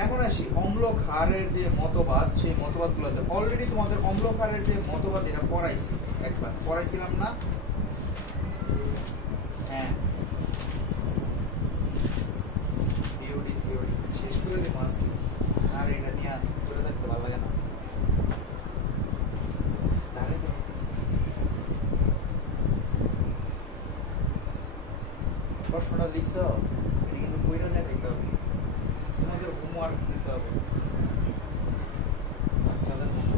এখন আসি অম্ল ক্ষারের যে মতবাদ, সেই মতবাদগুলোতে অলরেডি তোমাদের অম্ল ক্ষারের যে মতবাদ এটা পড়াইছি, একবার পড়াইছিলাম না? হ্যাঁ, বিওডি সিওডি শেষ করে দিই মাস, আর এটা নিয়ে করে থাকতে ভালো লাগে না। প্রশ্নটা লিখছো, এটা কিন্তু বইটা নিয়ে দিতে হবে, তোমাদের হোমওয়ার্ক দিতে হবে বাচ্চাদের মতো।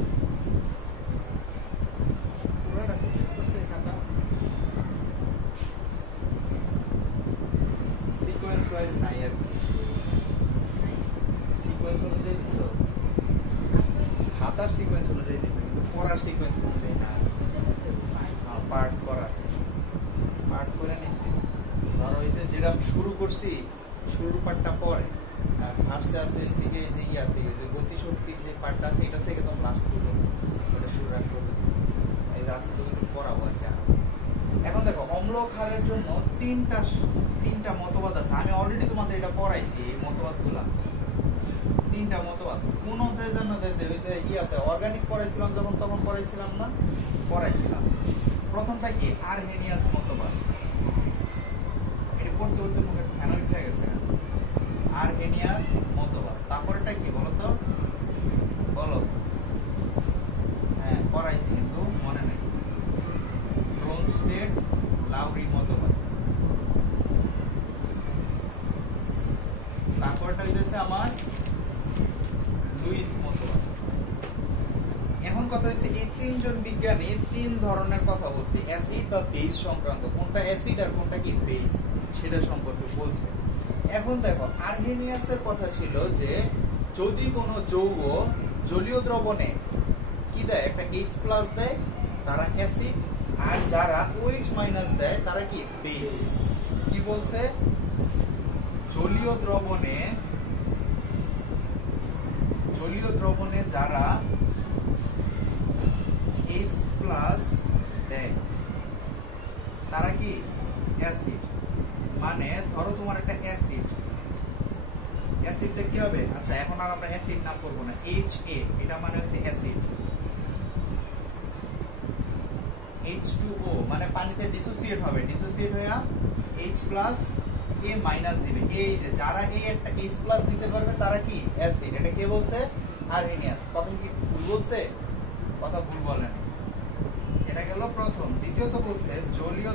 সিকোয়েন্স ওয়াইজ নাই আর কি, সিকোয়েন্স অনুযায়ী দিছো, খাতার সিকোয়েন্স অনুযায়ী দিছো, কিন্তু পড়ার সিকোয়েন্স অনুযায়ী না। পার্ট করা, পার্ট করে নিছি। ধরো এই যে যেটা শুরু করছি, শুরুর পার্টটা পরে, আর ফার্স্টে আছে সিকে এই যে ইয়ার থেকে যে গতিশক্তির যে পার্টটা আছে এটা থেকে তোমরা লাস্ট করবে, ওটা শুরু রাখতে হবে। এই আজকে তো পড়াবো আর কি। এখন দেখো অম্ল ক্ষারের জন্য তিনটা মতবাদ আছে। আমি অলরেডি তোমাদের এটা পড়াইছি, এই মতবাদগুলা তিনটা মতবাদ। কোন অধ্যায়ের জন্য ওই যে ইয়াতে অর্গানিক পড়াইছিলাম যখন, তখন পড়াইছিলাম না? পড়াইছিলাম। প্রথমটা কি, আরহেনিয়াস মতবাদ। এটা পড়তে পড়তে মুখে ফেনা উঠে গেছে। আরহেনিয়াস মতবাদ। তারপরটা কি বলতো, বলো? হ্যাঁ পড়াইছি কিন্তু মনে নেই। ব্রোনস্টেড লাউরি মতবাদ। তারপরটা হইতেছে আমার লুইস মতবাদ। এখন কথা হচ্ছে এই তিনজন বিজ্ঞানী তিন ধরনের কথা বলছে অ্যাসিড বা বেস সংক্রান্ত, কোনটা অ্যাসিড আর কোনটা কি বেস সেটা সম্পর্কে বলছে। এখন দেখো আর্হেনিয়াসের কথা ছিল যে যদি কোনো যৌগ জলীয় দ্রবণে কি দেয়, একটা H+ দেয় তারা অ্যাসিড, আর যারা OH- দেয় তারা কি বেস। কি বলছে, জলীয় দ্রবণে যারা H+ দেয় তারা কি অ্যাসিড। মানে ধরো তোমার একটা অ্যাসিডটা কি হবে, আচ্ছা এখন আর আমরা অ্যাসিড নাম করব না, HA এটা মানে হচ্ছে অ্যাসিড। H2O মানে পানিতে ডিসোসিয়েট হবে, ডিসোসিয়েট হয়ে H+A- দিবে। এই যে যারা এই একটা H+ দিতে পারবে তারা কি অ্যাসিড। এটা কে বলছে, আর্হেনিয়াস। কথা কি ভুল বলছে, কথা ভুল বলেন। এটা গেল প্রথম। দ্বিতীয়ত বলছে জলীয়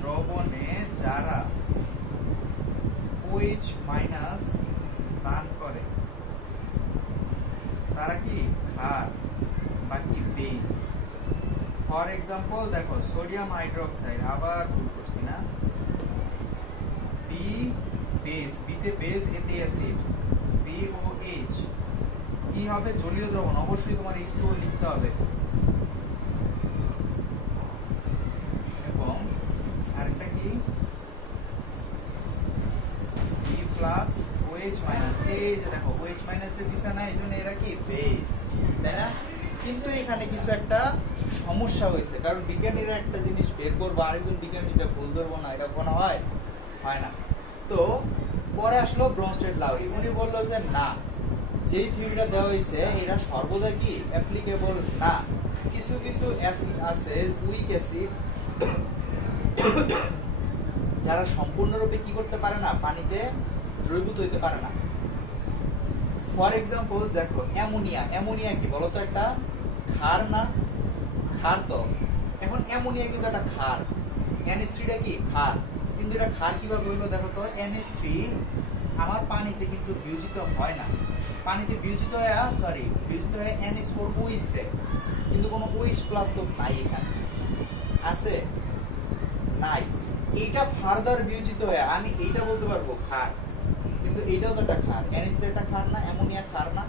দ্রবণে যারা OH- দান করে তারা কি ক্ষার বা কি বেস। ফর এক্সাম্পল দেখো সোডিয়াম হাইড্রোক্সাইড, আবার ভুল করছি না, বি বেস, বিতে বেস এতে অ্যাসিড, BOH কি হবে জলীয় দ্রবণ, অবশ্যই তোমার H2O লিখতে হবে। এবং আরেকটা কি B+OH-, এই যে দেখো OH- এর দিশা না, এইজন্য এরা কি বেস, তাই না? কিন্তু এখানে কিছু একটা সমস্যা হয়েছে, কারণ বিজ্ঞানীরা একটা জিনিস বের করবো, আরেকজন বিজ্ঞানী এটা ভুল ধরবো না, এটা কোনো হয় না। তো পরে আসলো ব্রনস্টেড-লাউরি, উনি বললো যে না, যেই থিওরিটা দেওয়া হয়েছে এটা সর্বদা কি অ্যাপ্লিকেবল না। কিছু অ্যাসিড আছে, উইক অ্যাসিড, যারা সম্পূর্ণরূপে কি করতে পারে না, পানিতে দ্রবীভূত হইতে পারে না। ফর এক্সাম্পল দেখো অ্যামোনিয়া কি বলতো, একটা ক্ষার না, ক্ষার তো। এখন অ্যামোনিয়া কিন্তু একটা ক্ষার, NH3টা কি ক্ষার, কিন্তু এটা ক্ষার কিভাবে হলো দেখো তো, NH3 আমার পানিতে কিন্তু বিয়োজিত হয় না, পানিতে বিয়োজিত হয়ে NH4OH দেয়, কিন্তু কোনো OH+ তো নাই এখানে, আছে নাই। এইটা ফার্দার বিয়োজিত হয়ে আমি এইটা বলতে পারবো ক্ষার, কিন্তু এটাও তো একটা ক্ষার, NH3 একটা ক্ষার না, অ্যামোনিয়া ক্ষার না,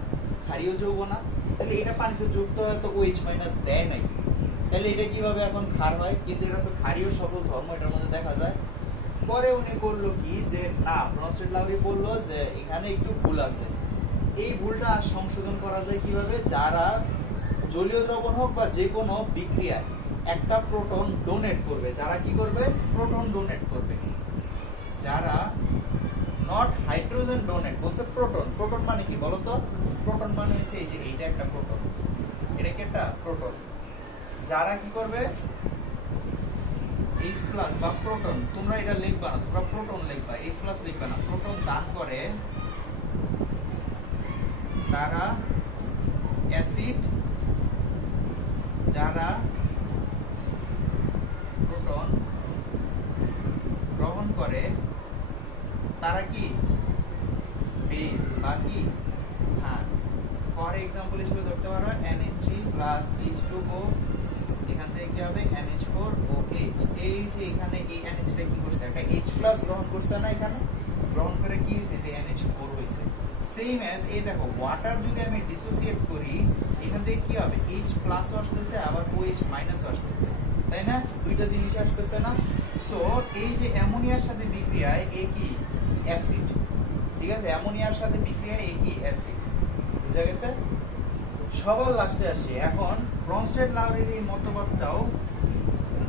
ক্ষারীয় যৌগ না, তাহলে এটা পানিতে যুক্ত হয় তো OH- দেয় নাই, তাহলে এটা কিভাবে এখন ক্ষার হয়? কিন্তু এটা তো ক্ষারীয় সকল ধর্ম এটার মধ্যে দেখা যায়। পরে উনি বললো কি যে না, ব্রনস্টেড-লাউরি বললো যে এখানে একটু ভুল আছে, এই ভুলটা সংশোধন করা যায় কিভাবে, যারা জলীয় দ্রবণ হোক বা যে কোনো বিক্রিয়ায় একটা প্রোটন ডোনেট করবে, যারা কি করবে, প্রোটন ডোনেট করবে, যারা নট হাইড্রোজেন ডোনেট, বলছে প্রোটন মানে কি বলতো, প্রোটন মানে হচ্ছে এই যে এইটা একটা প্রোটন, এটা কি একটা প্রোটন, যারা কি করবে H+ বা প্রোটন, তোমরা এটা লিখবা না, তোমরা প্রোটন লিখবা, H+ লিখবা না, প্রোটন দান করে তারা অ্যাসিড, যারা প্রোটন গ্রহণ করে তারা কি বেস বা কি ক্ষার। ফর এক্সাম্পল হিসেবে ধরতে পারো NH3+H2O, এখান থেকে কি হবে NH4OH, এই যে এখানে এই NH3 কি করছে, একটা H+ গ্রহণ করছে না, এখানে গ্রহণ করে কি হয়েছে যে NH4 হয়েছে। সেম অ্যাজ এই দেখো ওয়াটার যদি আমি ডিসোসিয়েট করি, এখান থেকে কি হবে H+ আসতেছে, আবার OH- আসতেছে, তাই না, দুইটা জিনিস আসতেছে না। সো এই যে অ্যামোনিয়ার সাথে বিক্রিয়ায় এই কি অ্যাসিড, ঠিক আছে, অ্যামোনিয়ার সাথে বিক্রিয়ায় এই কি অ্যাসিড, বুঝা গেছে। সবার লাস্টে আসি, এখন ব্রনস্টেড-লাউরির এই মতবাদটাও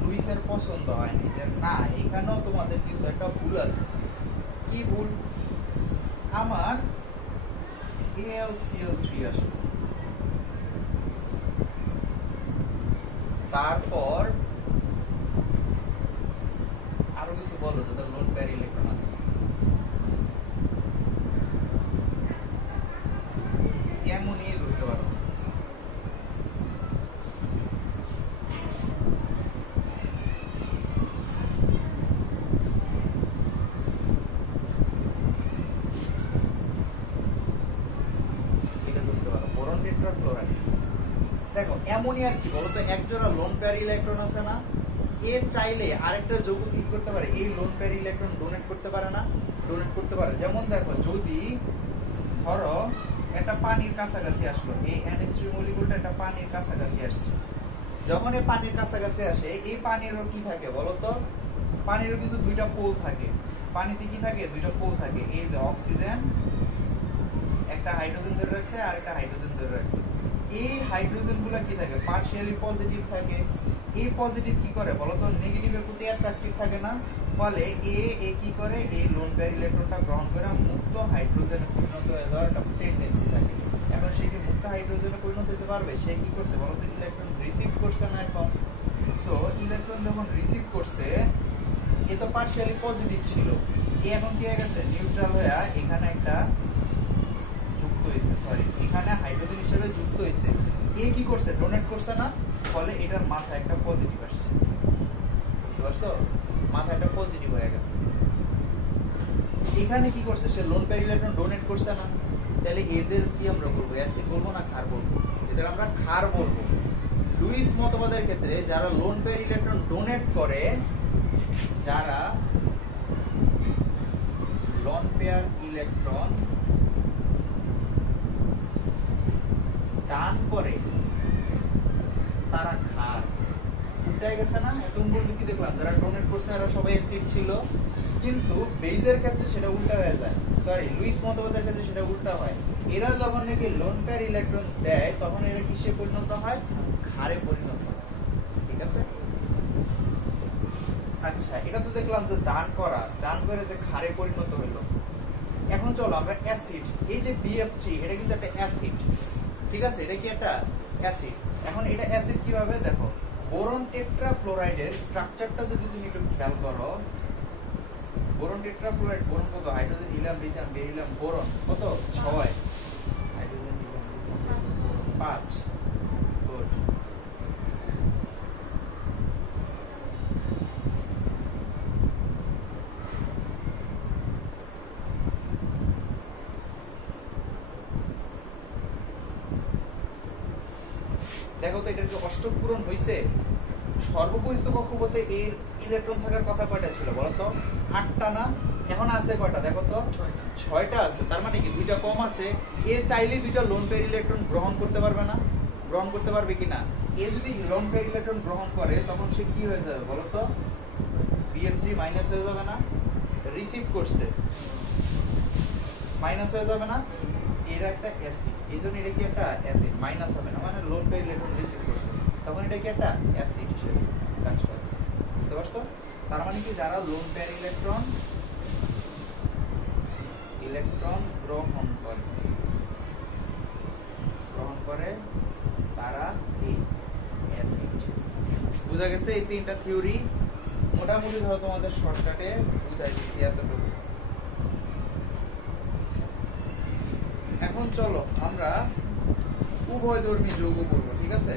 লুইসের পছন্দ হয়নি, যে না এখানেও তোমাদের কিছু একটা ভুল আছে। কি ভুল, আমার AlCl3 আসলো, তারপর আরো কিছু বলো, যাদের লোন পেয়ার ইলেকট্রন আছে, এমন নিয়ে ধরতে পারো। অ্যামোনিয়ার কি বলতো, এক জোড়া লোন পেয়ার ইলেকট্রন আছে না, এ চাইলে আরেকটা যৌগ কি করতে পারে, এই লোন পেয়ার ইলেকট্রন ডোনেট করতে পারে না, ডোনেট করতে পারে। যেমন দেখো, যদি ধরো একটা পানির কাছাকাছি আসলো, এই NH3 মলিকিউলটা একটা পানির কাছাকাছি আসছে, যখন এই পানির কাছাকাছি আসে, এই পানিরও কি থাকে বলতো, পানিরও কিন্তু দুইটা পোল থাকে। পানিতে কি থাকে, দুইটা পোল থাকে। এই যে অক্সিজেন একটা হাইড্রোজেন ধরে রাখছে আর একটা হাইড্রোজেন ধরে রাখছে, এই হাইড্রোজেন গুলা কি থাকে, পার্শিয়ালি পজিটিভ থাকে। এই পজিটিভ কি করে বলতো, নেগেটিভের প্রতি অ্যাট্রাকটিভ থাকে না, ফলে এ কি করে, এই লোন পেয়ার ইলেকট্রনটা গ্রহণ করে মুক্ত হাইড্রোজেনে পরিণত হয়ে যাওয়ার একটা টেন্ডেন্সি থাকে। এখন সে কি মুক্ত হাইড্রোজেনে পরিণত হতে পারবে, সে কি করছে বলতো, ইলেকট্রন রিসিভ করছে না এখন। সো ইলেকট্রন যখন রিসিভ করছে, এ তো পার্শিয়ালি পজিটিভ ছিল, এ এখন কি হয়ে গেছে, নিউট্রাল হয়ে এখানে একটা যুক্ত হয়েছে, সরি এখানে হাইড্রোজেন হিসেবে যুক্ত হয়েছে। এ কি করছে, ডোনেট করছে না, ফলে এটার মাথায় একটা পজিটিভ আসছে, বুঝতে পারছো, মাথায় একটা পজিটিভ হয়ে গেছে। এখানে কি করছে, সে লোন পেয়ার ইলেকট্রন ডোনেট করছে না, তাহলে এদের কি আমরা বলবো, অ্যাসিড বলবো না ক্ষার বলবো, এদের আমরা ক্ষার বলবো। লুইস মতবাদের ক্ষেত্রে যারা লোন পেয়ার ইলেকট্রন ডোনেট করে, যারা লোন পেয়ার ইলেকট্রন দান করে, তারা ক্ষার। উল্টায় গেছে না, এতক্ষণ পর্যন্ত কি দেখলাম, যারা ডোনেট করছে এরা সবাই অ্যাসিড ছিল, কিন্তু বেইজের ক্ষেত্রে সেটা উল্টা হয়ে যায়, সরি লুইস মতবাদের ক্ষেত্রে সেটা উল্টা হয়। এরা যখন নাকি লোন পেয়ার ইলেকট্রন দেয়, তখন এরা কিসে পরিণত হয়, ক্ষারে পরিণত হয়, ঠিক আছে। আচ্ছা, এটা তো দেখলাম যে দান করা, দান করে যে ক্ষারে পরিণত হলো। এখন চলো আমরা অ্যাসিড, এই যে BF3 এটা কিন্তু একটা অ্যাসিড, ঠিক আছে, এটা কি একটা অ্যাসিড। এখন এটা অ্যাসিড কিভাবে দেখো, বোরন টেট্রাফ্লোরাইডের স্ট্রাকচারটা যদি তুমি একটু খেয়াল করো, বোরন টেট্রাফ্লোরাইড, বোরন কত, hydrogen helium lithium beryllium boron কত, 6, হাইড্রোজেন হিলিয়াম 5, গুড। দেখো তো এটার কি অষ্টক পূরণ হইছে, সর্বপরিস্থ কক্ষপথে এর ইলেকট্রন থাকার কথা কয়টা ছিল বলতো, 8টা না, এখন আছে কয়টা দেখো তো, 6টা আছে, তার মানে কি 2টা কম আছে। এ চাইলে 2টা লোন পেয়ার ইলেকট্রন গ্রহণ করতে পারবে না, গ্রহণ করতে পারবে কিনা, এ যদি লোন পেয়ার ইলেকট্রন গ্রহণ করে, তখন সে কি হয়ে যাবে বলতো, BF3 মাইনাস হয়ে যাবে না, রিসিভ করছে মাইনাস হয়ে যাবে না, এরা একটা অ্যাসিড, এই জন্য এটা কি একটা অ্যাসিড, মাইনাস হবে না, মানে লোন পেয়ার ইলেকট্রন রিসিভ করছে, তখন এটা কি একটা অ্যাসিড হিসেবে কাজ করে, বুঝতে পারছো। তার মানে কি, যারা লোন পেয়ার ইলেকট্রন গ্রহণ করে তারা এই অ্যাসিড। বুঝা গেছে এই তিনটা থিওরি, মোটামুটি ধরো তোমাদের শর্টকাটে বুঝাই দিচ্ছি এতটুকু। এখন চলো আমরা উভয়ধর্মী যৌগ করব, ঠিক আছে।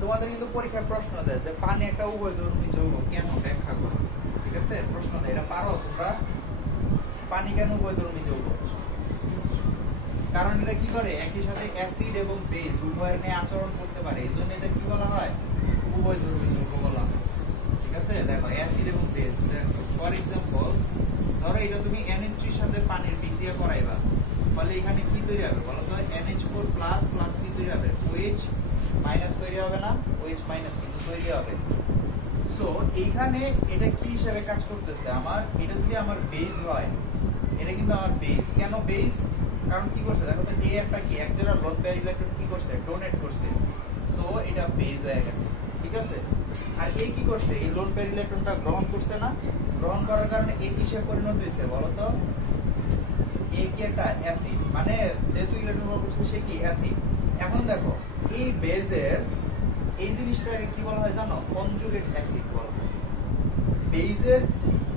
তোমাদের কিন্তু পরীক্ষার প্রশ্ন দেয় যে পানি একটা উভয়ধর্মী যৌগ, কেন ব্যাখ্যা করো, ঠিক আছে, প্রশ্ন দেয়, এটা পারো তোমরা, পানি কেন উভয়ধর্মী যৌগ, কারণ এটা কি করে, একই সাথে অ্যাসিড এবং বেস উভয়ের নিয়ে আচরণ করতে পারে, এই জন্য এটা কি বলা হয়, উভয়ধর্মী যৌগ বলা হয়, ঠিক আছে। দেখো অ্যাসিড এবং বেস, ফর এক্সাম্পল ধরো এটা তুমি NH3 এর সাথে পানির বিক্রিয়া করাইবা, ফলে এখানে কি তৈরি হবে বলো তো, NH4 প্লাস প্লাস কি তৈরি হবে, OH মাইনাস তৈরি হবে না, OH মাইনাস কিন্তু তৈরি হবে। সো এইখানে এটা কি হিসেবে কাজ করতেছে, আমার এটা যদি আমার বেস হয়, এটা কিন্তু আমার বেস, কেন বেস, কারণ কি করছে দেখো তো, এ একটা কি একজোড়া লোন পেয়ার ইলেকট্রন কি করছে, ডোনেট করছে, সো এটা বেস হয়ে গেছে, ঠিক আছে। আর এ কি করছে, এই লোন পেয়ার ইলেকট্রনটা গ্রহণ করছে না, গ্রহণ করার কারণে এ কিসে পরিণত হয়েছে বলো তো, এ কি একটা অ্যাসিড, মানে যেহেতু ইলেকট্রন গ্রহণ করছে সে কি অ্যাসিড। এখন দেখো এই বেজের এই জিনিসটাকে কি বলা হয় জানো, কনজুগেট অ্যাসিড বলা হয়। বেজের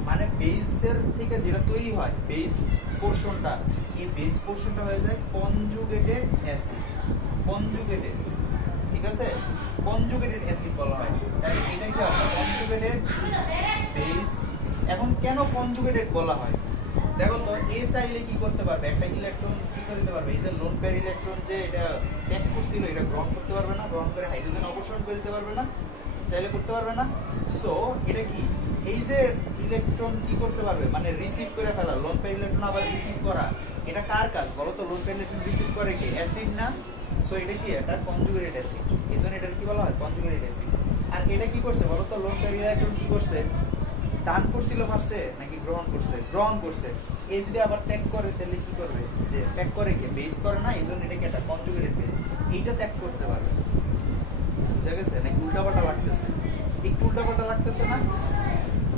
মানে বেসের থেকে যেটা তৈরি হয় বেস পোরশনটা, এই বেস পোরশনটা হয়ে যায় কনজুগেটেড অ্যাসিড। কনজুগেটেড, ঠিক আছে, কনজুগেটেড অ্যাসিড বলা হয়। তাহলে এটা কি হবে কনজুগেটেড বেস। এখন কেন কনজুগেটেড বলা হয় দেখো তো, এ চাইলে কি করতে পারবে, একটা ইলেকট্রন কি করতে পারবে, এই যে লোন পেয়ার ইলেকট্রন যে এটা ত্যাগ করছিল এটা গ্রহণ করতে পারবে না, গ্রহণ করে হাইড্রোজেন অপসারণ করে দিতে পারবে না, চাইলে করতে পারবে না। সো এটা কি এই যে ইলেকট্রন কি করতে পারবে, মানে রিসিভ করে ফেলা, লোন পেয়ার ইলেকট্রন আবার রিসিভ করা, এটা কার কাজ বলো তো? লোন পেয়ার ইলেকট্রন রিসিভ করে কি অ্যাসিড না? সো এটা কি এটা কনজুগেটেড অ্যাসিড, এইজন্য এটা কি বলা হয় কনজুগেটেড অ্যাসিড। আর এটা কি করছে বলো তো, লোন পেয়ার ইলেকট্রন কি করছে, দান করছিল ফার্স্টে নাকি গ্রহণ করছে? গ্রহণ করছে। এই যদি আবার ত্যাগ করে তাহলে কি করবে, যে ত্যাগ করে কি বেস করে না, এইজন্য এটাকে একটা কনজুগেটেড বেস, এইটা ত্যাগ করতে পারবে। বুঝা গেছে নাকি উল্টাপাল্টা লাগতেছে? একটু উল্টাপাল্টা লাগতেছে না?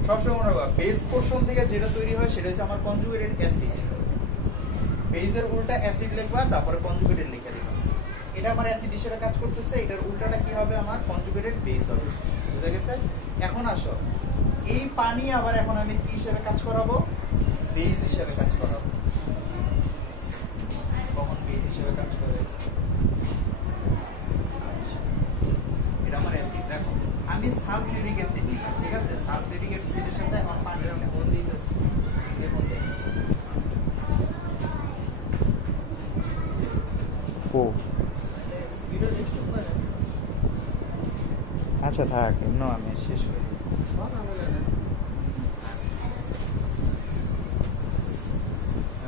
সবসময় মনে রাখবা বেস পোরশন থেকে যেটা তৈরি হয় সেটা হচ্ছে আমার কনজুগেটেড অ্যাসিড। বেসের উল্টা অ্যাসিড লিখবা, তারপরে কনজুগেটেড লিখে দিবা। এটা আমার অ্যাসিড হিসেবে কাজ করতেছে, এটার উল্টাটা কি হবে আমার কনজুগেটেড বেস হবে। বুঝা গেছে? এখন আসো, এই পানি আবার এখন আমি কি হিসেবে কাজ করাবো, বেস হিসেবে কাজ করাবো। কখন বেস হিসেবে কাজ করে? এটা আমার অ্যাসিড। দেখো আমি সালফিউরিক অ্যাসিড নিলাম, ঠিক আছে, সালফিউরিক অ্যাসিডের সাথে এখন পানি আমি কোন দিতেছি, দেখুন ও ভিডিও নেক্সট করে আচ্ছা থাক, এমন আমি শেষ করি। কথা বলে না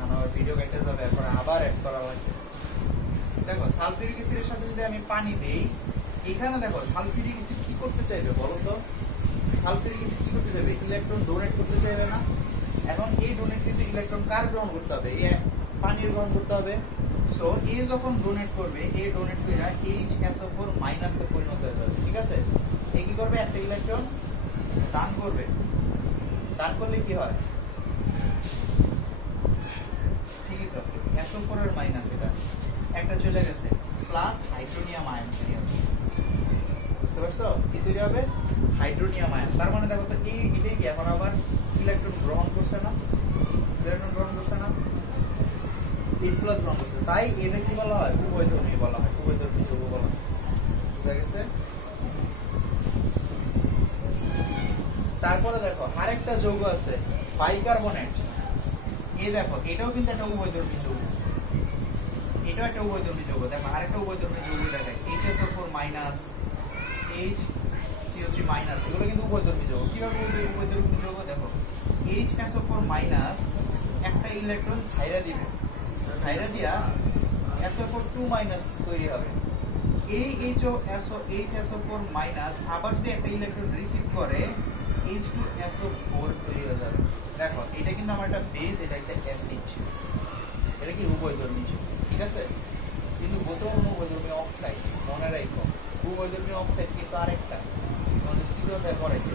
আমার ভিডিও কেটে যাবে, এখন আবার অ্যাড করা লাগবে। দেখো সালফিউরিক অ্যাসিডের সাথে যদি আমি পানি দেই, এখানে দেখো সালফিউরিক অ্যাসিড কি করতে চাইবে বলো তো? সালফিউরিক অ্যাসিড কি করতে চাইবে, ইলেকট্রন ডোনেট করতে চাইবে না? এখন এই ডোনেট কিন্তু ইলেকট্রন কার গ্রহণ করতে হবে, এই পানির গ্রহণ করতে হবে। সো এ যখন ডোনেট করবে, এই ডোনেট করে HSO4 মাইনাসে পরিণত হয়ে যাবে, ঠিক আছে। এ কি করবে, একটা ইলেকট্রন দান করবে, দান করলে কি হয়, ঠিকই তো আছে, SO4 এর মাইনাস এটা একটা চলে গেছে, প্লাস হাইড্রোনিয়াম আয়ন তৈরি হবে। বুঝতে পারছো কি তৈরি হবে, হাইড্রোনিয়াম আয়ন। তার মানে দেখো তো এই এটাই কি এখন আবার ইলেকট্রন গ্রহণ করছে না, ইলেকট্রন গ্রহণ করছে না, H+ গ্রহণ করছে। তাই এটা কি বলা হয়, উভয়ধর্মী বলা হয়, উভয়ধর্মী যৌগ বলা হয়। বুঝা গেছে? তারপরে দেখো আরেকটা যৌগ আছে বাইকার্বনেট। এই দেখো এটাও কিন্তু একটা উভয়ধর্মী যৌগ, এটাও একটা উভয়ধর্মী যৌগ। দেখো আরেকটা উভয়ধর্মী যৌগ দেখায়, HSO4 মাইনাস, HCO3 মাইনাস, এগুলো কিন্তু উভয়ধর্মী যৌগ। কিভাবে উভয়ধর্মী যৌগ, দেখো HSO4 মাইনাস একটা ইলেকট্রন ছাইরা দিবে, ছাইরা দিয়া SO4 মাইনাস তৈরি হবে। এই HSO4 মাইনাস আবার যদি একটা ইলেকট্রন রিসিভ করে H2SO4 তৈরি হয়ে যাবে। দেখো এটা কিন্তু আমার একটা বেস, এটা একটা অ্যাসিড, এটা কি উভয়ধর্মী যৌগ, ঠিক আছে। কিন্তু বোতল উভয়ধর্মী অক্সাইড, মনে রাখো উভয়ধর্মী অক্সাইড কিন্তু আরেকটা আমাদের তৃতীয়টায় পড়েছে।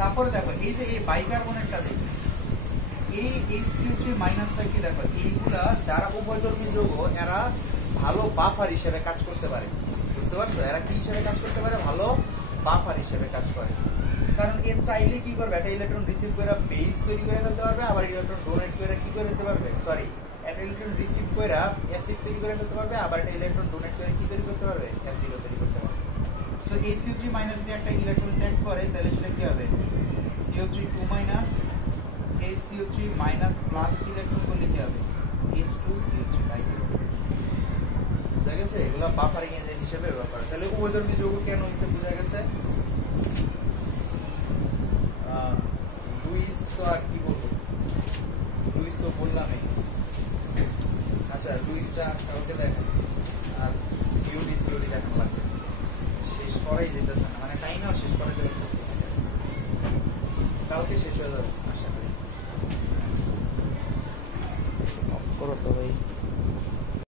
তারপরে দেখো এই যে এই বাইকার্বনেটটা দেখি, এই HCO3 মাইনাসটা কি, দেখো এইগুলা যারা উভয়ধর্মী যৌগ এরা ভালো বাফার হিসেবে কাজ করতে পারে। বুঝতে পারছো, এরা কি হিসেবে কাজ করতে পারে, ভালো বাফার হিসেবে কাজ করে। কারণ এর চাইলে কি করবে, একটা ইলেকট্রন রিসিভ করে বেস তৈরি করে ফেলতে পারবে, আবার ইলেকট্রন ডোনেট করে কি করে দিতে পারবে, সরি একটা ইলেকট্রন রিসিভ করে অ্যাসিড তৈরি করে ফেলতে পারবে, আবার একটা ইলেকট্রন ডোনেট করে কি তৈরি করতে পারবে, অ্যাসিডও তৈরি করতে পারবে। সো HCO3 মাইনাস দিয়ে একটা ইলেকট্রন ত্যাগ করে তাহলে সেটা কি হবে, CO3 minus, HCO3 minus plus electron করলে কি হবে, H2CO3 বুঝা গেছে। এগুলো বাফারিং এজেন্ট হিসেবে ব্যবহার করে। তাহলে উভয়ধর্মী যৌগ কেন হচ্ছে বুঝা গেছে। লুইস তো আর কি বলবো, লুইস তো বললামই। আচ্ছা লুইসটা কাউকে দেখেন আর সিওডি দেখানো লাগবে, শেষ করাই যেতেছে না।